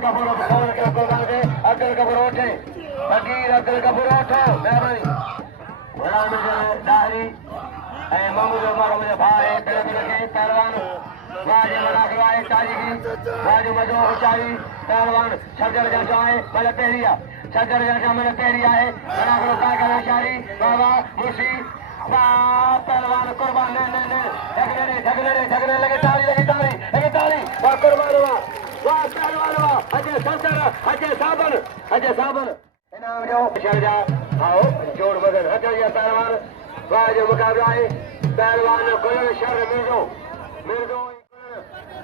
का परोठे अगर का परोठे फकीर अगर का परोठो मेहरबानी बड़ा में दाहरी ए मामू जो मारो मुझे भाई तेरे के पहलवान वाजे मना करवाए तारीखी वाजे मजो होचाई पहलवान सजर जाए मतलब पहलिया सजर जा मतलब पहलिया है मना करो का करा शारी बाबा मुसी पहलवान कुर्बान ने झगड़े लगे ताली वाह कुर्बान वाह पहलवान वाह अजय साबन इनाम जो शरजा आओ जोड़ बदन हजर पहलवान वाह जो मुकाबला है पहलवान कुल शर मिर्जो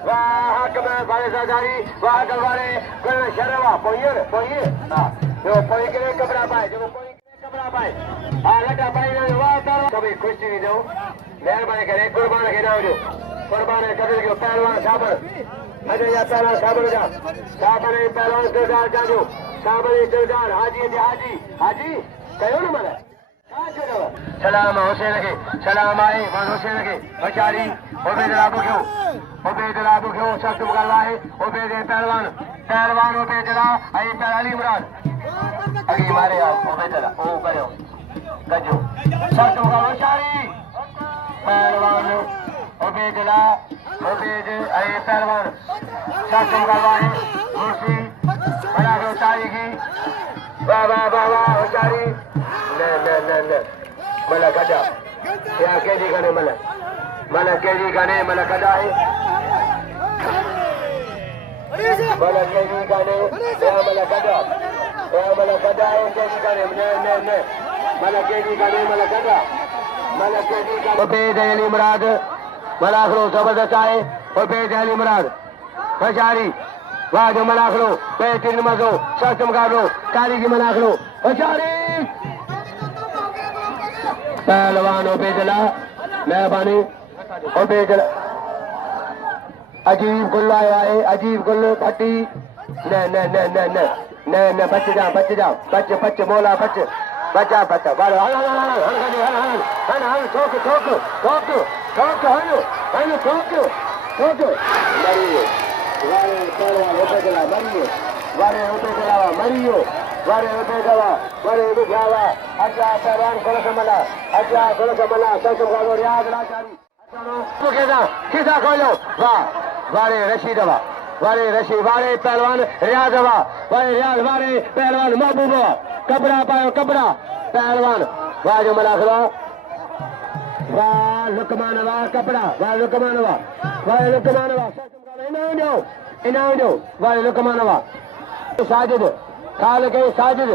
वाह हक में बड़े सरदारी वाह गलवारे कुल शर वाह पोइए हां जो पोई के कपड़ा पाए जो पोई के कपड़ा पाए हां लटा पाए वाह तारो कभी खुशी नहीं दो मेहरबानी करे कुर्बान के नाम जो कुर्बान कदर के पहलवान साबर अजय या पहलवान साबर जा साबर पहलवान सरदार जाजो साबर सरदार हाजी कहो ना मला सलाम हुसैन के सलाम आए मान हुसैन के बेचारी उबेदला बुक्यो सख्त मुकाबला उबेद पहलवान उबेदला आई पहली मुराद अगी मारे आप उबेदला ओ करो गजो सख्त मुकाबला बेचारी पहलवान उबेदला उबेद आई पहलवान सख्त मुकाबला मुर्सी बड़ा को तारीखी वाह बेचारी न मला गदा या केजी गाने मला केजी गाने मला गदा है मला केजी गाने या मला गदा है केजी गाने न मला केजी गाने मला गदा उबेद अली मुराद मला खलो जबरदस्त है उबेद अली मुराद बेचारी वाह जो मला खलो बेहतरीन मजो सख्त मुकाबलो काली की मला खलो बेचारी पहलवान उबेदला मेहरबानी उबेदला अजीब गुल आया है अजीब गुल फटी न बच जा बच बोला बचा बालो हन ठोक मरियो वारे पहलवान उबेदला मरियो वारे उबेदला वारे बुझावा अच्छा पहलवान खोल समला संसम का रियाज राजारी अच्छा खिसा खोलो वाह वारे रशीदवा वारे पहलवान रियाजवा वारे पहलवान महबूबवा कबरा पायो पहलवान वाह जो मला खवा वाह लुकमानवा कपड़ा वाह लुकमानवा संसम का इनाम दो वाह लुकमानवा साजिद खाल के साजिद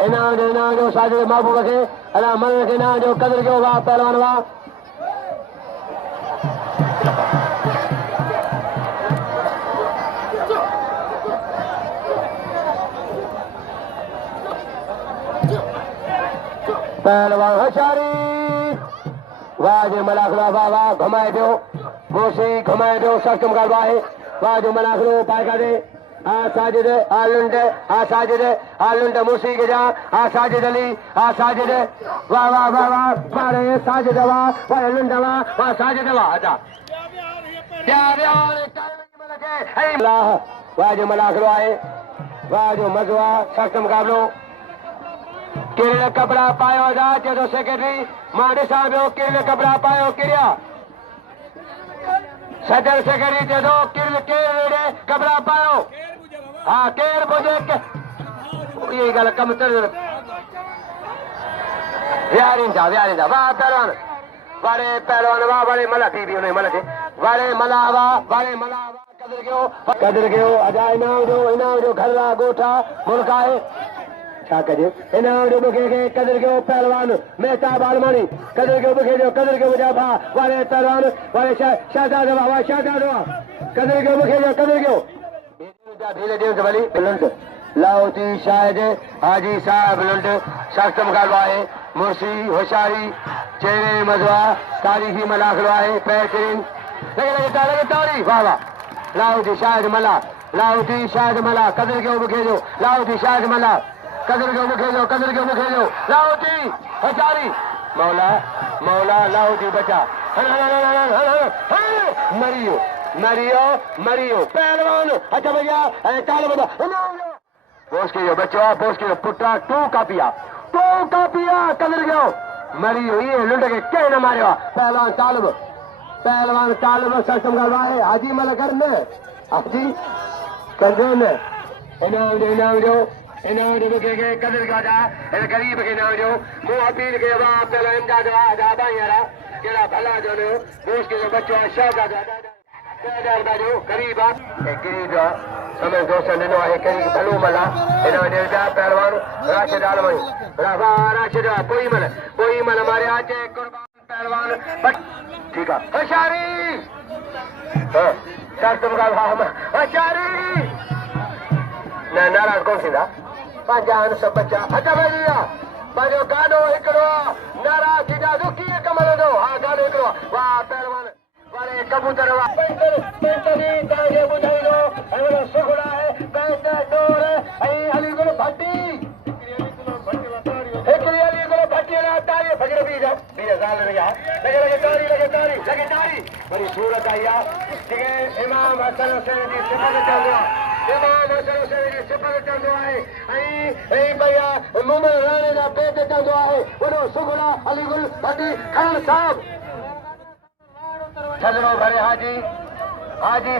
इनाम दो साजिद महबूब के अला मन के नाम जो कदर के वाह पहलवान वाह पहलवान हशारी वाह जो मलाखला वाह घुमाए दो मोसी घुमाए दो सख्त मुकाबला है वाह जो मलाखलो पाएगा दे साजिद आलुंड मुसी के जा साजिद अली साजिद वाह बारे साजिद वाह लुंडवा वाह साजिद वाह अच्छा वाह जो मलाखलो आए वाह जो मजवा सख्त मुकाबलो केरल कपड़ा पायो जा जो सेक्रेटरी माडे साहब केरल कपड़ा पायो किरिया सदर सेक्रेटरी जो केरल कपड़ा पायो हाँ केर मुझे ये गल कम तर व्यारिंदा वाह पहलवान पहलवान वाह बड़े मला थी भी उन्हें मला थे वारे मला कदर कयो अजा इनाम जो घरला गोठा मुल्का है छा कजे इनाम जो बुखे के कदर कयो पहलवान मेहताब आलमानी कदर कयो बुखे जो कदर कयो मुझा भा वारे पहलवान वारे शाहजाद वाह कदर कयो बुखे जो कदर कयो धीरे धीरे बली लुंड लाहौती शायद हाजी साहब लुंड सख्त मुकाबला है मुर्सी होशियारी चेहरे मजवा तारीखी मलाखला है बेहतरीन लगे तारी वाह लाहौती शायद मला कदर के मुखेजो लाहौती शायद मला कदर के मुखेजो लाहौती होशियारी मौला लाहौती बचा मरियो मरियो मरियो पहलवान अच्छा भैया काले बता पोस्ट के बच्चों पोस्ट के पुट्टा टू कापिया कदर गयो मरियो ये लुट के कह न मारियो पहलवान तालब सक्षम करवाए हाजी मल करने हाजी कर दो ने इनाम दो के कदर का जा गरीब के नाम दो मुंह अपील के बाद पहला इमदाद दादा यारा केड़ा भला जो ने पोस्ट के बच्चों शादा दादा गरीब समय दोस्तों दिनों है कहीं भलो मला इन्होंने निर्जा पहलवान राशिद आलमई राशिद कोई मल हमारे आज कुर्बान पहलवान बट ठीक है होशियारी सर तुम का होशियारी न नाराज कौन सी था पंजान सब बच्चा अच्छा भैया पंजो गानो हिकड़ो नाराज सीधा दुखी कमल दो हाँ गानो हिकड़ो वाह पहलवान वाले कबूतर पेंटनी ताजे बुधाई दो अगला सुखड़ा है पेंट डोर है अलीगढ़ भट्टी एकरी अलीगढ़ भट्टी ना तारी फजर भी जा मेरे साल लगे तारी बड़ी सूरत आई ठीक है इमाम हसन हुसैन जी सिफर चंदो है भैया मुमन राणे ना पेट चंदो है उनो सुखड़ा अलीगढ़ भट्टी खान साहब सदरो भरे हाजी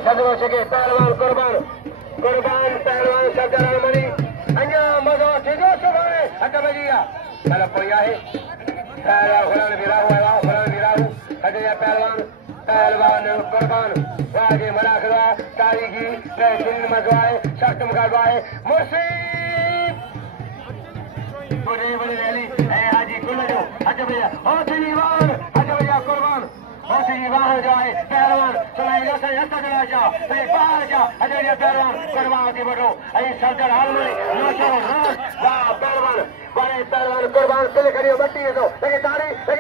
सदरो सके पहलवान कुर्बान पहलवान सरदार मणि अन्या मजो सीधो सुभाणे हट बजिया कल कोई आहे फुलान विराहु हटे पहलवान कुर्बान वाजे मलाखदा तारीखी दिन मजवाए शक्तम करवाए मुर्शीद बड़े रैली हाजी कुल जो हट भैया हो सिनी वाहन हट भैया कुर्बान वाहन जो है पहलवान बाहर जा अजय पहलवान कुर्बान की बढ़ो सरदार हाल में पहलवान बड़े पहलवान कुर्बान किल करियो बट्टी दो लगे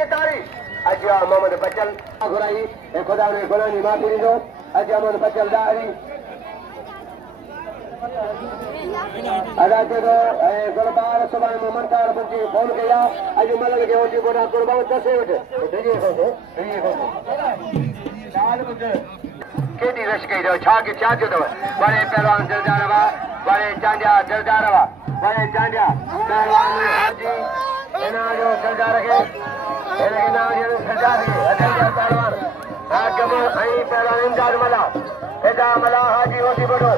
तारी अजय मोहम्मद बचल घुराई खुदा ने गुलानी माफी दो अजय मोहम्मद बचल दारी अदा करो गुरबार सुबह मोहम्मद कार बच्चे फोन किया अज मलक के होती बोला कुर्बान 10 केडी रश कई दो छा के चाचो दो बड़े पहलवान दिलदारवा बड़े दिलदारवा बड़े चांडिया पहलवान हाजी इना जो दिलदार के इना जो दिलदार के अजय पहलवान हाकम आई पहलवान इमदाद मला हाजी होती बड़ो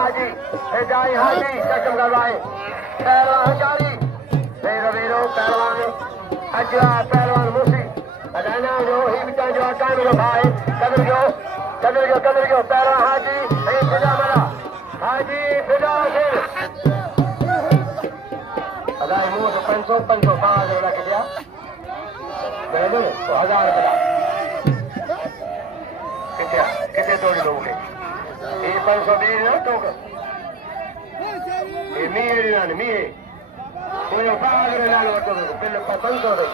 हाजी कसम करवाए पहलवान होशियारी वीरो पहलवान अजरा पहलवान मुसी अदाना जो ही बिचा जो काम लो भाई कदर जो पहलवान हाजी फिदा मला हाजी फिदा से अदा मुंह 500 बाज रख दिया बराबर 1000 रुपया कितने तोड़ी लोगे ये 500 दे ना तो ये मी कोई फागर ना लो तो पहले 500 दो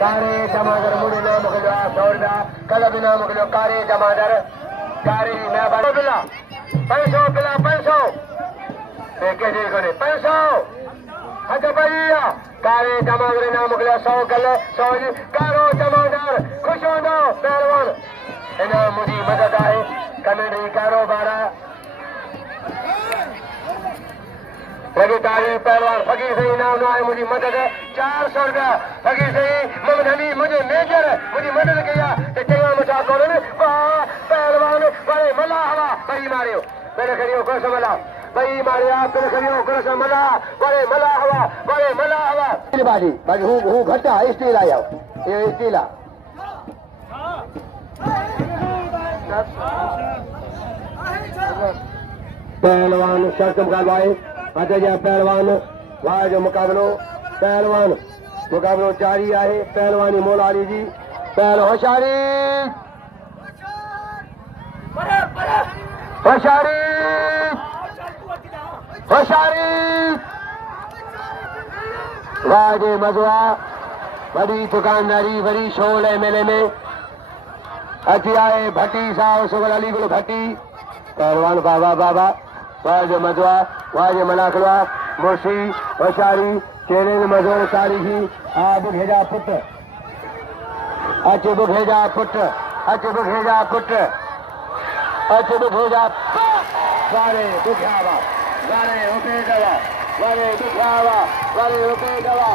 कारे टमाटर मुड़ी नाम को सौरदा कल भी नाम को कारे टमाटर कारे मैं बात बिला 500 के दे करे 500 अच्छा भैया कारे टमाटर नाम को 100 कल 100 कारो टमाटर खुश हो जाओ पहलवान इना मुझे मदद आए कमेडी कारोबार लगे तारी पहलवान फकीर सही नाम आए मुझे मदद 400 रुपया फकीर सही मोहम्मद अली मुझे मेजर मुझे मदद किया तो चंगा मचा को पहलवान बड़े मला हवा बड़ी मारियो मेरे करियो को समला बड़ी मारिया फिर करियो को समला बड़े मला हवा बाजी हूं घटा स्टील आया ये स्टील पहलवान शर्त मुकाबले अजय पहलवान वाह जो मुकाबलो जारी है पहलवानी मोलारी जी पहल होशियारी वाह जी मजवा बड़ी दुकानदारी बड़ी शोल है मेले में अची आए भट्टी साहब सुगल अली गुल भट्टी पहलवान बाबा वाह जो मजवा वाह जो मलाखवा मुर्शी होशियारी चेहरे में मजोर तारीखी आप भेजा पुत्र अच्छे बुखेजा पुट अच्छे बुखेजा पुट अच्छे बुखेजा वारे बुखावा वारे उठे दवा वारे बुखावा वारे उठे दवा